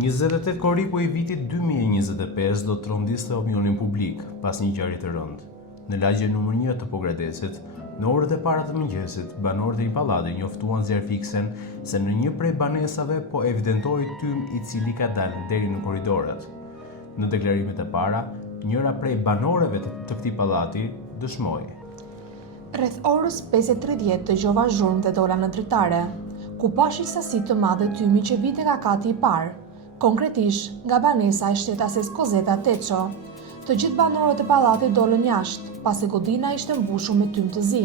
28 korriku i vitit 2025 do të trondiste opinionin publik pas një ngjarje të rëndë. Në lagjen nr. 1 të Pogradecit, në orët e para të mëngjesit, banorët e një pallati njoftuan zjarfiksen se në një prej banesave po evidentoi tym i cili ka dalë deri në korridoret. Në deklarimet e para, njëra prej banorëve të këtij pallati dëshmoi: Rreth orës 5:30 dëgjova zhurmë dhe dola në dritare, ku pashi sasi të madhe tymi që vinte nga kati i parë, konkretisht nga banesa e shtetases Kozeta Teço. Të gjithë banorët e pallatit dolën jashtë, pasi godina ishte mbushur me tym të zi.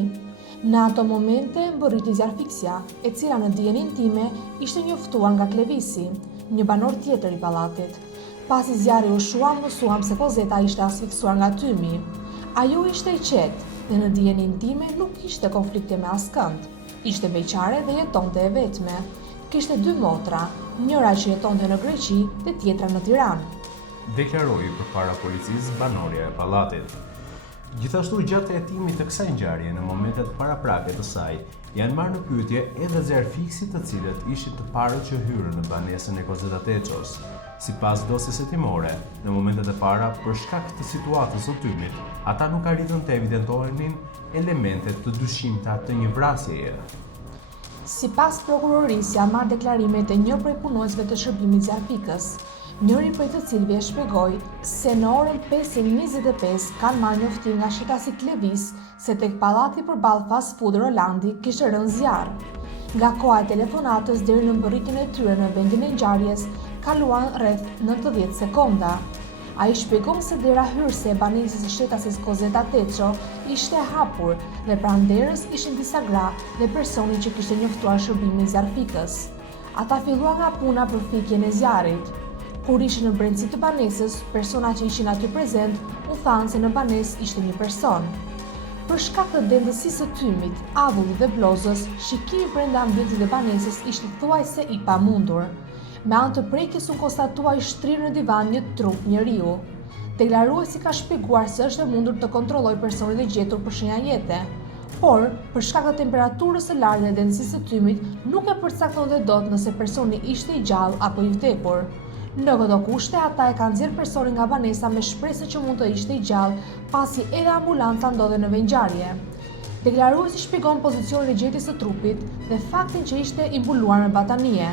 Në ato momente mbërriti zjarrfiksja, e cila në dijenin time ishte njoftuar nga Klevisi, një banor tjetër i pallatit. Pasi zjarri u shua, mësuam se Kozeta ishte asfiksuar nga tymi. Ajo ishte i qetë dhe në dijenin time nuk ishte konflikte me askënd. Ishte beqare dhe jetonte e vetme. Kishte 2 motra, njëra që jetonte në Greqi dhe tjetra në Tiranë, deklaroi përpara policisë banorja e pallatit. Gjithashtu, gjatë hetimit të kësaj ngjarje, në momentet paraprake të saj, janë marrë në pyetje edhe zjarfiksit të cilët ishin të parët që hyrën në banesën e Kozeta Teços. Sipas dosjes hetimore, në momentet e para, për shkak të situatës së tymit, ata nuk arritën të evidentohenin elementet të dyshimta të një vrasjeje. Sipas prokurorisë janë marrë deklarimet e një prej punonjësve të shërbimit zjarfikës, njëri prej të cilëve shpjegoi se në orën 5:25 kanë marrë njoftim nga shtetasi Klevis se tek pallati përballë fast food Rolandi kishte rënë zjarr. Nga koha e telefonatës deri në mbërritjen e tyre në vendin e ngjarjes kaluan rreth 90 sekonda. Ai shpjegon se dera hyrëse e banesës së shtetases Kozeta Teço ishte e hapur dhe pranë derës ishin disa gra dhe personi që kishte njoftuar shërbimin zjarfikës. Ata filluan nga puna për fikjen e zjarrit. Kur ishin në brendësi të banesës, persona që ishin aty prezent u thanë se në banesë ishte një person. Për shkak të dendësisë së tymit, avullit dhe blozës, shikimi brenda ambientit të banesës ishte thuajse i pamundur. Me anë të prekjes u konstatuai shtrirë në divan një trup njeriu. Deklaruesi ka shpjeguar se është e mundur të kontrollojë personin e gjetur për shenja jete, por për shkak të temperaturës së lartë dhe dendësisë së tymit, nuk e përcaktonte dot nëse personi ishte i gjallë apo i vdekur. Në këto kushte, ata e kanë nxjerrë personin nga banesa me shpresë që mund të ishte i gjallë, pasi edhe ambulanca ndodhe në vendngjarje. Deklaruesi shpjegon pozicionin e gjetjes së trupit dhe faktin që ishte i mbuluar me batanie.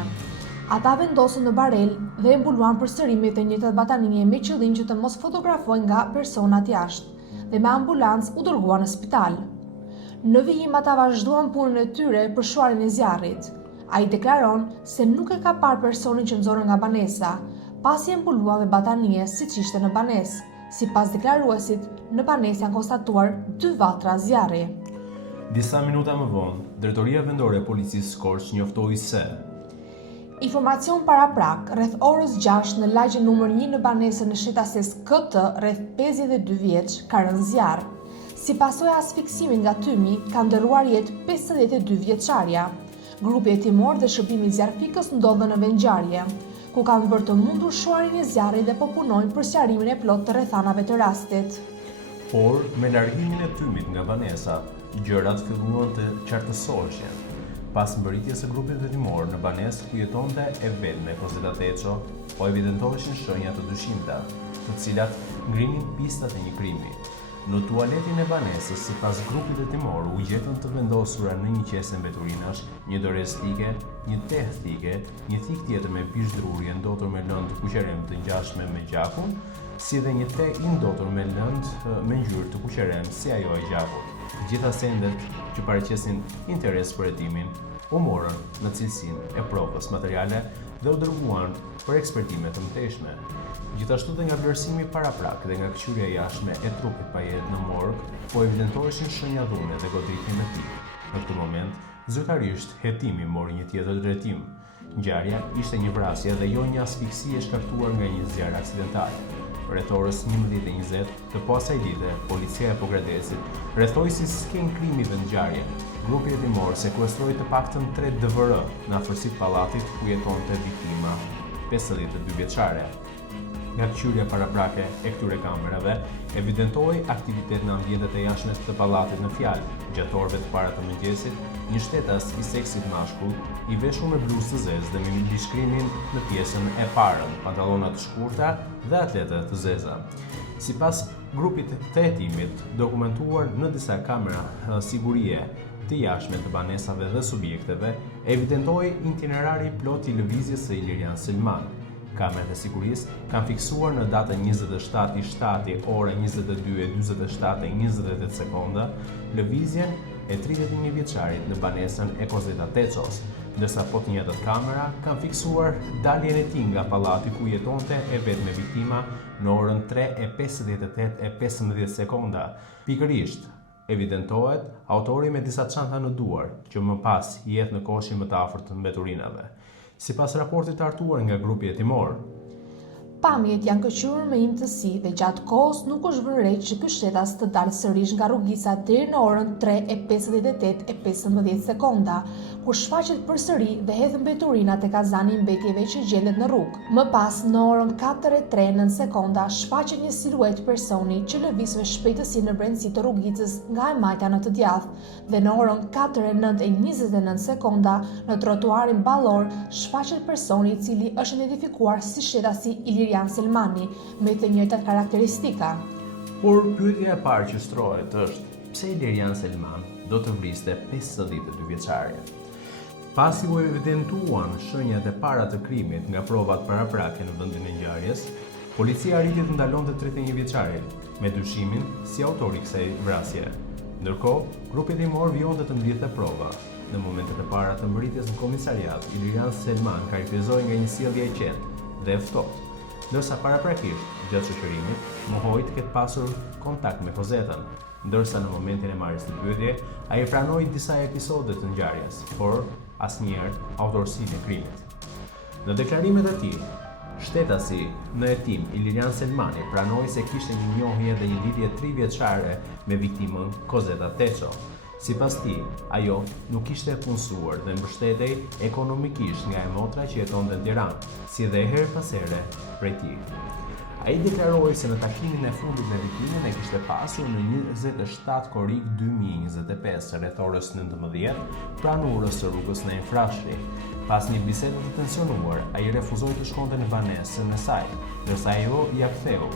Ata vendosën në barel dhe e mbuluan përsëri me të njëjtat batanie me qëllim që të mos fotografohen nga personat jashtë dhe me ambulancë u dërguan në spital. Në vijim ata vazhduan punën e tyre për shuarjen e zjarrit. Ai deklaron se nuk e ka parë personin që nxorën nga banesa, pasi e mbuluan me batanie siç ishte në banesë. Sipas deklaruesit, në banesë janë konstatuar 2 vatra zjarri. Disa minuta më vonë, Drejtoria Vendore e Policisë Korç njoftoi se informacion paraprak, rreth orës 6 në lagjen nr. 1 në banesën e shtetases KT, rreth 52 vjeç, ka rënë zjarr. Si pasojë e asfiksimit nga tymi, ka ndërruar jetë 52 vjeçaria. Grupi hetimor dhe shërbimi i zjarfikës ndodhen në vendngjarje, ku kanë bërë të mundur shuarjen e zjarrit dhe po punojnë për sqarimin e plotë të rrethanave të rastit. Por, me largimin e tymit nga banesa, gjërat filluan të qartësoheshin. Pas mbërritjes së grupit hetimor në banesë ku jetonte e vetme Kozeta Teço, po evidentoheshin shenja të dyshimta, të cilat ngrinin pistat e një krimi. Në tualetin e banesës, sipas grupit hetimor, u gjetën të vendosura në një qese mbeturinash, një dorez thike, një tehë thike, një thikë tjetër me pish drurje ndotur me lëndë të kuqerem të ngjashme me gjakun, si dhe një tehë i ndotur me lëndë me ngjyrë të kuqerem si ajo e gjakut. Të gjitha sendet që paraqesin interes për hetimin u morën në cilësinë e provës materiale dhe u dërguan për ekspertime të mëtejshme. Gjithashtu dhe nga vlerësimi paraprak dhe nga këqyrja jashtme e trupit pa jetë në morg, po evidentoheshin shenja dhune dhe goditje me tip. Në këtë moment, zyrtarisht hetimi mori një tjetër drejtim. Ngjarja ishte një vrasje dhe jo një asfiksie shkaktuar nga një zjarr aksidental. Rreth orës 11:20 të pasaj dite, policia e Pogradecit rrethoi si skenë krimi dhe ngjarje. Grupi hetimor sekuestroi të paktën 3 DVR në afërsitë pallatit ku jetonte viktima, 52 vjeçare. nga këqyrja paraprake e këtyre kamerave evidentoi aktivitet në ambientet e jashtme të pallatit në fjalë. Gjatë orëve të para të mëngjesit, një shtetas i seksit mashkull, i veshur me bluzë të zezë dhe me bishkrimin në pjesën e parën, pantallona të shkurtra dhe atlete të zeza. Sipas grupit të hetimit, dokumentuar në disa kamera sigurie të jashtme të banesave dhe subjekteve, evidentoi itinerari plot i lëvizjes së Ilirian Selman. Kamerët e sigurisë kanë fiksuar në datën 27/7 ora 22:47:28 sekonda lëvizjen e 31 vjeçarit në banesën e Kozeta Tecos, ndërsa po të njëjtat kamera kanë fiksuar daljen e tij nga pallati ku jetonte e vetme viktima në orën 3:58:15 sekonda. Pikërisht, evidentohet autori me disa çanta në duar, që më pas jetë në koshin më të afërt të mbeturinave. Sipas raportit të hartuar nga grupi hetimor, pamjet janë këqyrur me imtësi dhe gjatë kohës nuk është vënë re që ky shtetas të dalë sërish nga rrugica deri në orën 3:58:15 sekonda, kur shfaqet përsëri dhe hedh mbeturina te kazani i mbetjeve që gjendet në rrugë. Më pas, në orën 4:03 sekonda, shfaqet një siluet personi që lëviz me shpejtësi në brendësi të rrugicës nga e majta në të djathtë, dhe në orën 4:09:29 sekonda, në trotuarin ballor, shfaqet personi i cili është identifikuar si shtetasi Ilirian Selmani me të njëjtat karakteristika. Por pyetja e parë që shtrohet është, pse Ilirian Selman do të vriste 52 vjeçare? Pasi u evidentuan shenjat e para të krimit nga provat paraprake në vendin e ngjarjes, policia arriti të ndalonte 31 vjeçarin me dyshimin si autori i kësaj vrasje. Ndërkohë, grupi hetimor vjonte të mbledhte prova. Në momentet e para të mbërritjes në komisariat, Ilirian Selman karakterizoi nga një sjellje e qetë dhe e ftohtë, ndërsa paraprakisht, gjatë shoqërimit, mohoi të ketë pasur kontakt me Kozetën, ndërsa në momentin e marrjes së pyetje, ai pranoi disa episode të ngjarjes, por asnjëherë autorsinë e krimit. Në deklarimet e tij, shtetasi në hetim Ilirian Selmani pranoi se kishte një njohje dhe një lidhje 3 vjeçare me viktimën Kozeta Teco. Sipas tij, ajo nuk ishte punësuar dhe mbështetej ekonomikisht nga e motra që jetonte në Tiranë, si dhe her pas here prej tij. Ai deklaroi se në takimin e fundit me viktimën e kishte pasur në 27 korrik 2025, rreth orës 19, pranë urës së rrugës në Frashëri. Pas një bisede të tensionuar, ai refuzoi të shkonte në banesën e saj, ndërsa ajo ia ktheu.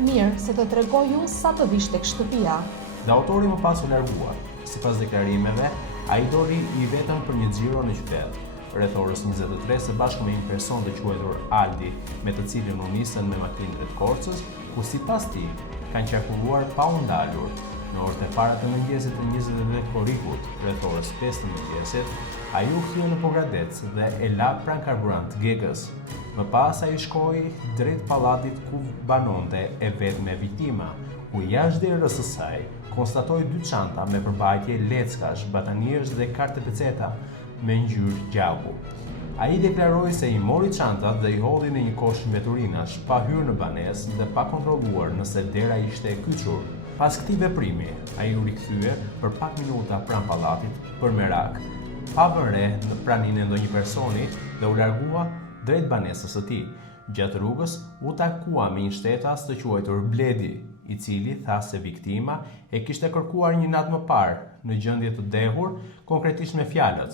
Mirë, se të tregoj unë sa të vish tek shtëpia. Dhe autori më pas u largua. Sipas deklarimeve, ai doli i vetëm për një xhiro në qytet. Rreth orës 23 së bashku me një person të quajtur Aldi, me të cilin u nisën me makinë drejt Korçës, ku sipas tij kanë qarkulluar pa u ndalur. Në orët e para të mëngjesit të 22 korrikut, rreth orës 5 të mëngjesit, ai u kthye në Pogradec dhe e la pranë karburant Gegës. Më pas ai shkoi drejt pallatit ku banonte e vetme viktima, ku jashtë derës së saj konstatoi 2 çanta me përbajtje leckash, batanierësh dhe karte peceta me ngjyrë gjaku. Ai deklaroi se i mori çantat dhe i hodhi në një kosh mbeturinash, pa hyrë në banesë dhe pa kontrolluar nëse dera ishte e kyçur. Pas këtij veprimi, ai u rikthye për pak minuta pranë pallatit për merak, pa vënë re në praninë e ndonjë personi dhe u largua drejt banesës së tij. Gjatë rrugës u takua me një shtetas të quajtur Bledi, i cili tha se viktima e kishte kërkuar një natë më parë në gjendje të dehur, konkretisht me fjalët: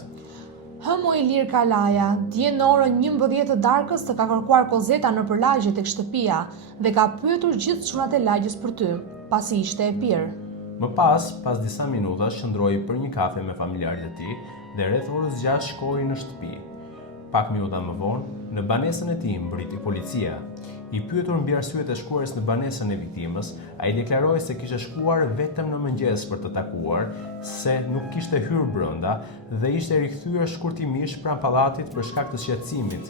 Hëmo Ilir Kalaja, dje në orën 11 të darkës të ka kërkuar Kozeta në përlagje tek shtëpia dhe ka pyetur gjithë çunat e lagjës për ty, pasi ishte e pirë. Më pas disa minutash qëndroi për një kafe me familjarët e tij dhe rreth orës 6 shkoi në shtëpi. Pak minuta më vonë, në banesën e tij mbriti policia. I pyetur mbi arsyet e shkuarjes në banesën e viktimës, ai deklaroi se kishte shkuar vetëm në mëngjes për të takuar, se nuk kishte hyrë brenda dhe ishte rikthyer shkurtimisht pranë pallatit për shkak të shqetësimit,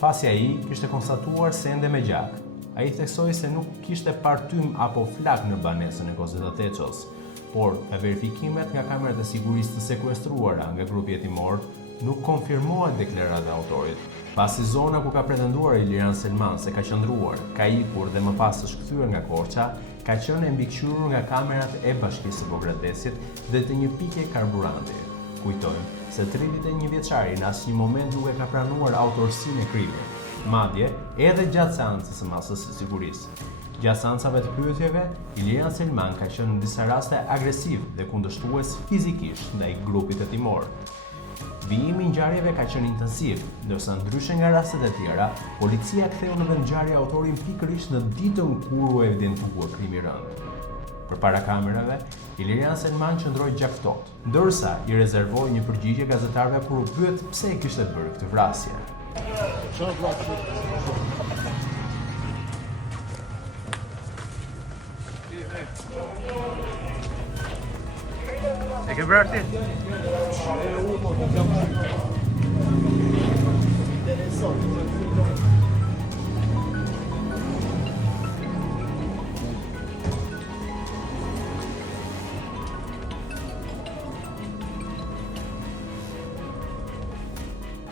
pasi ai kishte konstatuar sende me gjak. Ai theksoi se nuk kishte parë tym apo flak në banesën e Kozeta Tecos, por me verifikimet nga kamerat e sigurisë të sekuestruara nga grupi hetimor, nuk konfirmohet deklarata e autorit. Pasi zona ku ka pretenduar Ilirian Selman se ka qëndruar, ka ikur dhe më pas është kthyer nga Korça, ka qenë e mbikëqyrur nga kamerat e Bashkisë së Pogradecit dhe të një pikë karburanti. Kujtojmë se 31 vjeçari në asnjë moment nuk e ka pranuar autorsinë e krimit. madje edhe gjatë seancës së masës së sigurisë. Gjatë seancave të pyetjeve, Ilirian Selman ka qenë në disa raste agresiv dhe kundërshtues fizikisht ndaj grupit të Timor. Vijimi i ngjarjeve ka qenë intensiv, ndërsa ndryshe nga rastet e tjera, policia ktheu në vendngjarje autorin pikërisht në ditën kur u evidentua krimi i rënd. Përpara kamerave, Ilirian Selman qëndroi gjaktot, ndërsa i rezervoi një përgjigje gazetarëve kur u pyet pse e kishte bërë këtë vrasje. E ke bërë ti?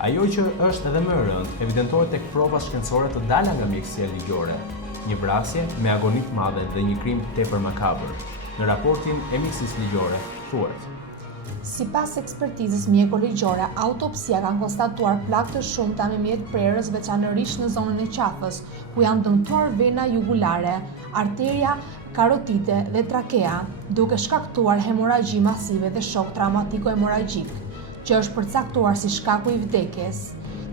Ajo që është edhe më e rëndë evidentohet tek prova shkencore të dala nga mjekësia ligjore. Një vrasje me agoni të madhe dhe një krim tepër makabër. Në raportin e mjekësisë ligjore thuhet: Sipas ekspertizës mjeko-ligjore, autopsia ka konstatuar plagë të shumta me mjet prerës, veçanërisht në zonën e qafës, ku janë dëmtuar vena jugulare, arteria karotide dhe trakea, duke shkaktuar hemoragji masive dhe shok traumatiko-hemoragjik, që është përcaktuar si shkaku i vdekjes.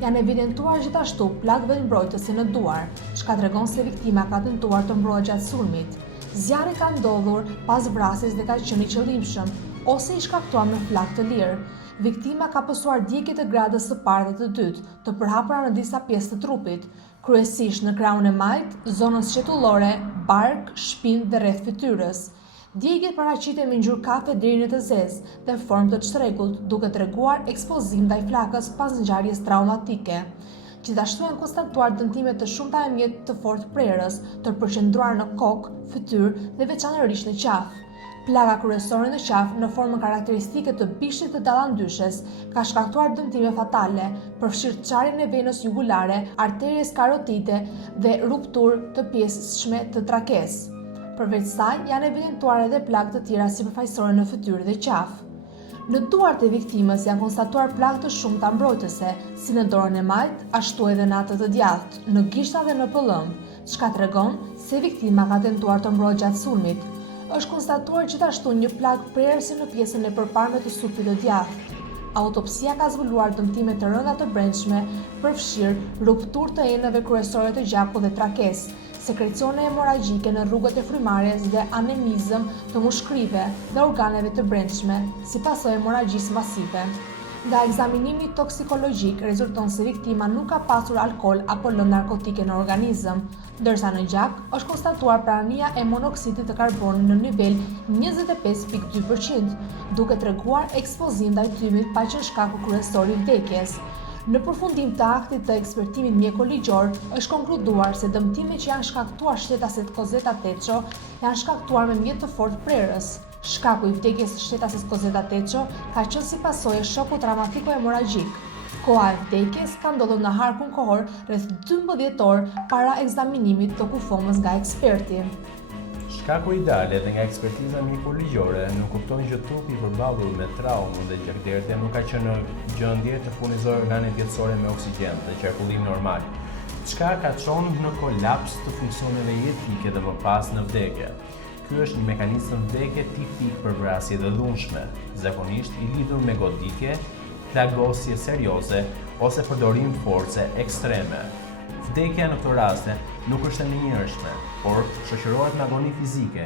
Janë evidentuar gjithashtu plagë vendmbrojtëse në duar, çka tregon se viktima ka tentuar të mbrojë gjatë sulmit. Zjarri ka ndodhur pas vrasjes dhe ka qenë i qëllimshëm, ose i shkaktuar me flak të lirë. Viktima ka pësuar djegje të gradës së parë dhe të dytë, të përhapura në disa pjesë të trupit, kryesisht në krahun e majt, zonën sqetullore, bark, shpinë dhe rreth fytyrës. Djegjet paraqiten me ngjyrë kafe deri në të zezë dhe formë të çtregullt, duke treguar ekspozim ndaj flakës pas ngjarjes traumatike. Gjithashtu janë konstatuar dëmtime të shumta me mjet të fortë prerës, të përqendruar në kokë, fytyrë dhe veçanërisht në qafë. Plaga kryesore në qafë, në formën karakteristike të bishtit të dallandyshes, ka shkaktuar dëmtime fatale, përfshirë çarjen e venës jugulare, arteries karotide dhe rupturë të pjesëshme të trakes. Përveç saj, janë evidentuar edhe plagë të tjera sipërfaqësore në fytyrë dhe qafë. Në duart e viktimës janë konstatuar plagë të shumta mbrojtëse, si në dorën e majt, ashtu edhe në atë të djathtë, në gishta dhe në pëllëmb, çka tregon se viktima ka tentuar të mbrojë gjatë sulmit. Është konstatuar gjithashtu një plagë prerëse në pjesën e përparme të supit të djathtë. Autopsia ka zbuluar dëmtime të rënda të brendshme, përfshirë rupturë të enëve kryesore të gjakut dhe trakes, sekrecione hemoragjike në rrugët e frymarrjes dhe anemizëm të mushkrive dhe organeve të brendshme, si pasojë hemoragjisë masive. Nga ekzaminimi toksikologjik rezulton se viktima nuk ka pasur alkool apo lëndë narkotike në organizëm, ndërsa në gjak është konstatuar prania e monoksidit të karbonit në nivel 25.2%, duke treguar ekspozim ndaj thymit pa qenë shkaku kryesor i vdekjes. Në përfundim të aktit të ekspertimit mjeko-ligjor, është konkluduar se dëmtimet që janë shkaktuar shtetasit Kozeta Teço janë shkaktuar me mjet të fortë prerës. Shkaku i vdekjes së shtetasit Kozeta Teço ka qenë si pasojë shoku traumatiko-hemoragjik. Koha e vdekjes ka ndodhur në harkun kohor rreth 12 orë para ekzaminimit të kufomës nga eksperti. Shkaku ideal edhe nga ekspertiza mjeko-ligjore nuk kupton që trupi i përballur me traumën dhe gjakderdhja nuk ka qenë në gjendje të furnizojë organet jetësore me oksigjen dhe qarkullim normal, çka ka çon në kolaps të funksioneve jetike dhe më pas në vdekje. Ky është një mekanizëm vdekje tipik për vrasje të dhunshme, zakonisht i lidhur me goditje, plagosje serioze ose përdorim force ekstreme. Vdekja në këto raste nuk është e menjëhershme, por shoqërohet me agoni fizike,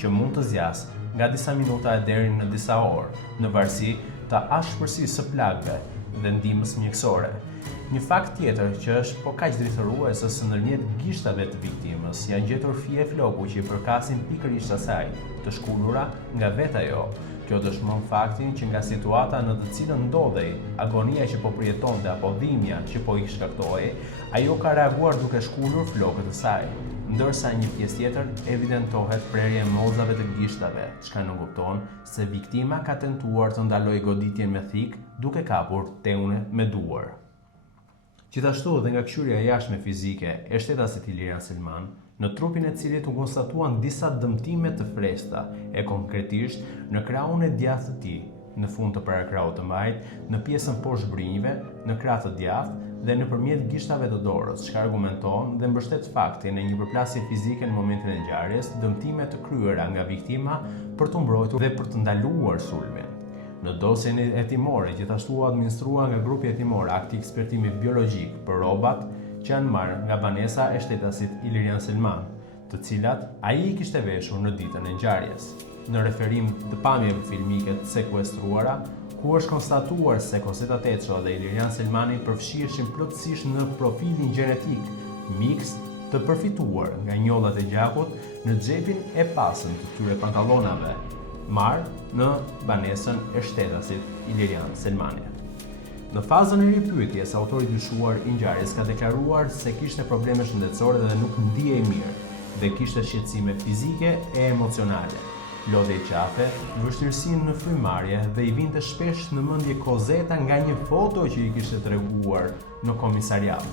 që mund të zjasë nga disa minuta deri në disa orë, në varësi të ashpërsisë së plagëve dhe ndihmës mjekësore. Një fakt tjetër që është po kaq drithërues është se ndërmjet gishtave të viktimës janë gjetur fije floku që i përkasin pikërisht asaj, të shkullura nga vetë ajo. Kjo dëshmon faktin që nga situata në të cilën ndodhej, agonia që po përjetonte apo dhimbja që po i shkaktohej, ajo ka reaguar duke shkullur flokët e saj, ndërsa një pjesë tjetër evidentohet prerje e mollzave të gishtave, çka nuk kupton se viktima ka tentuar të ndalojë goditjen me thik duke kapur teune me duar. Gjithashtu dhe nga këshyrja jashtme fizike e shtetasit Ilirian Selman, në trupin e cilit u konstatuan disa dëmtime të freskëta, e konkretisht në krahun e djathtë të tij, në fund të parakrahut të majt, në pjesën poshtë brinjve, në krah të djathtë dhe nëpërmjet gishtave të dorës, çka argumenton dhe mbështet faktin e një përplasje fizike në momentin e ngjarjes, dëmtime të kryera nga viktima për të mbrojtur dhe për të ndaluar sulmin. Në dosjen hetimore, gjithashtu u administrua nga grupi hetimor akti ekspertimi biologjik për rrobat që janë marrë nga banesa e shtetasit Ilirian Selman, të cilat ai i kishte veshur në ditën e ngjarjes. Në referim të pamjeve filmike të sekuestruara, ku është konstatuar se Cosetta Teço dhe Ilirian Selmani përfshihen plotësisht në profilin gjenetik miks të përfituar nga njollat e gjakut në xhepin e pasëm të tyre pantallonave, marrë në banesën e shtetasit Ilirian Selmani. Në fazën e ripyetjes, autori dyshuar i ngjarjes ka deklaruar se kishte probleme shëndetësore dhe nuk ndihej mirë dhe kishte shqetësime fizike e emocionale, lodhje qafe, vështirësinë në frymëmarrje dhe i vinte shpesh në mendje Cosetta nga një foto që i kishte treguar në komisariat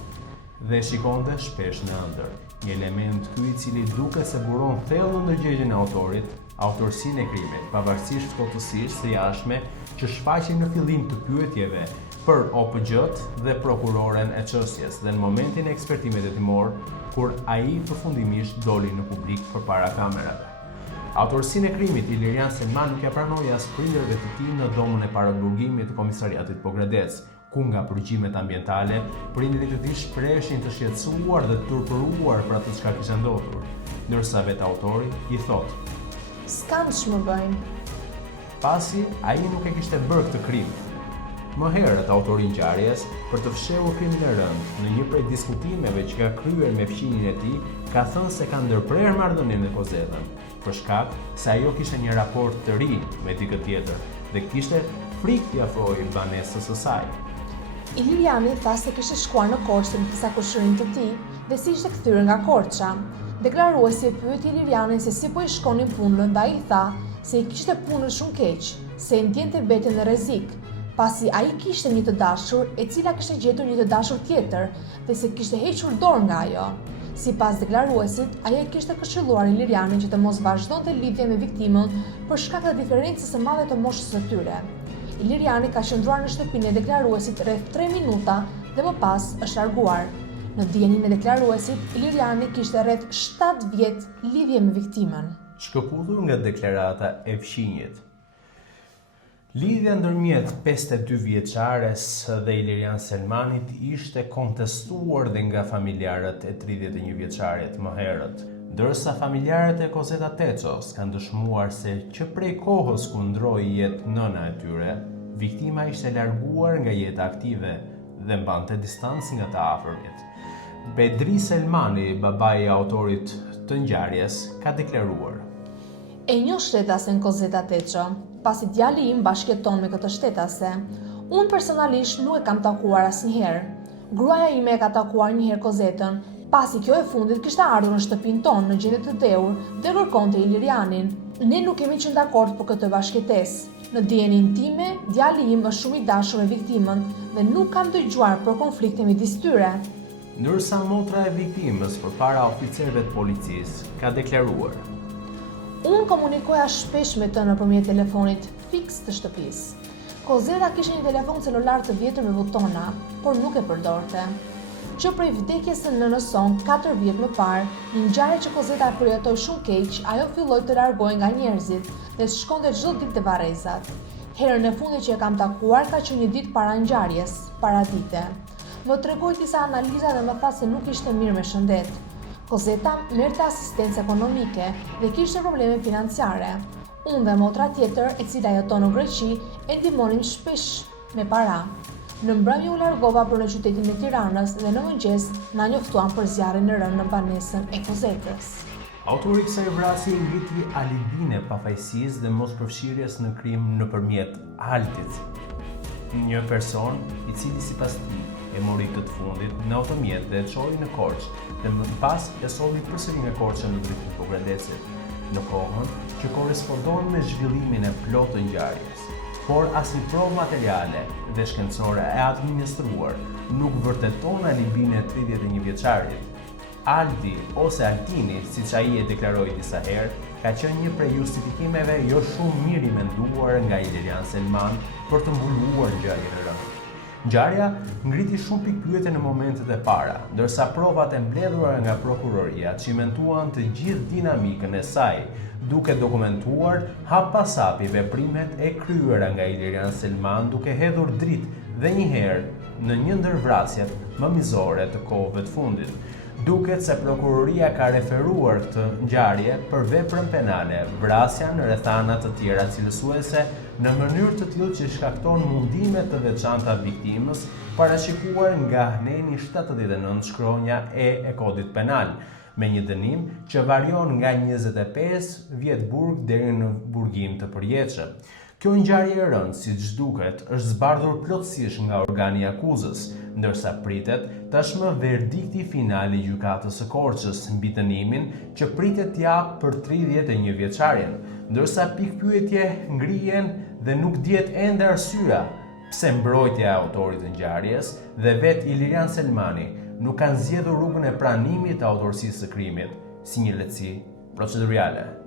dhe shikonte shpesh në ëndër. Një element ky i cili duket se buron thellë në ndërgjegjen e autorit, autorsinë e krimit, pavarësisht fotosisë së jashtme që shfaqen në fillim të pyetjeve për OPG-t dhe prokuroren e çështjes dhe në momentin e ekspertimit hetimor, kur ai përfundimisht doli në publik përpara kamerave. Autorsinë e krimit Ilirian Selman nuk ja pranoi as prindërve të tij në dhomën e paraburgimit të komisariatit Pogradec, ku nga përgjimet ambientale, prindërit të tij shprehin të shqetësuar dhe të turpëruar për atë çka kishte ndodhur, ndërsa vetë autori i thotë: "S'kam ç'më bëjnë." Pasi ai nuk e kishte bërë këtë krim. Më herët, autori i ngjarjes, për të fshehur krimin e rënd në një prej diskutimeve që ka kryer me fqinjin e tij, ka thënë se ka ndërprerë marrëdhënie me Cosettën, për shkak se ajo kishte një raport të ri me dikë tjetër dhe kishte frikë t'i afrohej banesës së saj. Iliriani tha se kishte shkuar në Korçë me disa kushërinj të tij dhe si ishte kthyer nga Korça. Deklaruesi e pyeti Ilirianin se si po i shkonin punën dhe ai tha se i kishte punën shumë keq, se e ndjente veten në rrezik, pasi ai kishte një të dashur e cila kishte gjetur një të dashur tjetër dhe se kishte hequr dorë nga ajo. Sipas deklaruesit, ai e kishte këshilluar Ilirianin që të mos vazhdonte lidhje me viktimën për shkak të diferencës së madhe të moshës së tyre. Iliriani ka qëndruar në shtëpinë e deklaruesit rreth 3 minuta dhe më pas është larguar. Në dijenin e deklaruesit, Iliriani kishte rreth 7 vjet lidhje me viktimën. Shkëputur nga deklarata e fqinjit. Lidhja ndërmjet 52 vjeçares dhe Ilirian Selmanit ishte kontestuar dhe nga familjarët e 31 vjeçarit më herët, ndërsa familjarët e Cosetta Teços kanë dëshmuar se që prej kohës ku ndroi jetë nëna e tyre, viktima ishte larguar nga jeta aktive dhe mbante distancë nga të afërmit. Bedri Selmani, babai i autorit të ngjarjes, ka deklaruar: "E njoh shtetasen Cosetta Teço, pasi djali im bashkëton me këtë shtetase. Unë personalisht nuk e kam takuar asnjëherë. Gruaja ime e ka takuar një herë Cosettën, pasi kjo e fundit kishte ardhur në shtëpinë tonë në gjendje të dheur dhe kërkonte Ilirianin. Ne nuk kemi qenë dakord për këtë bashkëtesë. Në dijenin time, djali im është shumë i dashur me viktimën dhe nuk kam dëgjuar për konflikte midis tyre." Ndërsa motra e viktimës përpara oficerëve të policisë ka deklaruar: "Unë komunikoja shpesh me të nëpërmjet telefonit fiks të shtëpisë. Cosetta kishte një telefon celular të vjetër me butona, por nuk e përdorte. Që prej vdekjes së nënës son 4 vjet më parë, një ngjarje që Cosetta e përjetoi shumë keq, ajo filloi të largohej nga njerëzit dhe shkonte çdo ditë te varrezat. Herën e fundit që e kam takuar ka qenë një ditë para ngjarjes, paradite. Më tregoi disa analiza dhe më tha se nuk ishte mirë me shëndet. Cosetta merrte asistencë ekonomike dhe kishte probleme financiare. Unë dhe motra tjetër, e cila jeton në Greqi, e ndihmonim shpesh me para. Në mbrëmje u largova për në qytetin e Tiranës dhe në mëngjes na njoftuan për zjarrin e rënë në banesën e Cosettës." Autori i kësaj vrasje ngriti alibinë e pafajësisë dhe mospërfshirjes në krim nëpërmjet Altit, një person i cili sipas tij e mori këtë fundit në automjet dhe e çoi në Korçë dhe më pas e solli përsëri nga Korça në drejtim të Pogradecit, në kohën që korrespondon me zhvillimin e plotë të ngjarjes. Por asnjë provë materiale dhe shkencore e administruar nuk vërteton alibinë e 31 vjeçarit. Aldi ose Altini, siç ai e deklaroi disa herë, ka qenë një prej justifikimeve jo shumë mirë i menduar nga Ilirian Selman për të mbuluar ngjarjen e rëndë. Ngjarja ngriti shumë pikpyetje në momentet e para, ndërsa provat e mbledhura nga prokuroria cimentuan të gjithë dinamikën e saj, duke dokumentuar hap pas hapi veprimet e kryera nga Ilirian Selman, duke hedhur dritë dhe njëherë në një ndër vrasjet më mizore të kohëve të fundit. Duket se prokuroria ka referuar këtë ngjarje për veprën penale, vrasja në rrethana të tjera cilësuese në mënyrë të tillë që shkakton mundime të veçanta viktimës, parashikuar nga Hneni 79 shkronja e kodit penal, me një dënim që varion nga 25 vjet burg deri në burgim të përjetshëm. Kjo ngjarje e rëndë, siç duket, është zbardhur plotësisht nga organi i akuzës, ndërsa pritet tashmë verdikti final i gjykatës së Korçës mbi dënimin që pritet t'japë për 31 vjeçarin, ndërsa pikpyetje ngrihen dhe nuk dihet ende arsyeja pse mbrojtja e autorit të ngjarjes dhe vetë Ilirian Selmani nuk kanë zgjedhur rrugën e pranimit të autorësisë së krimit si një lehtësi procedurale.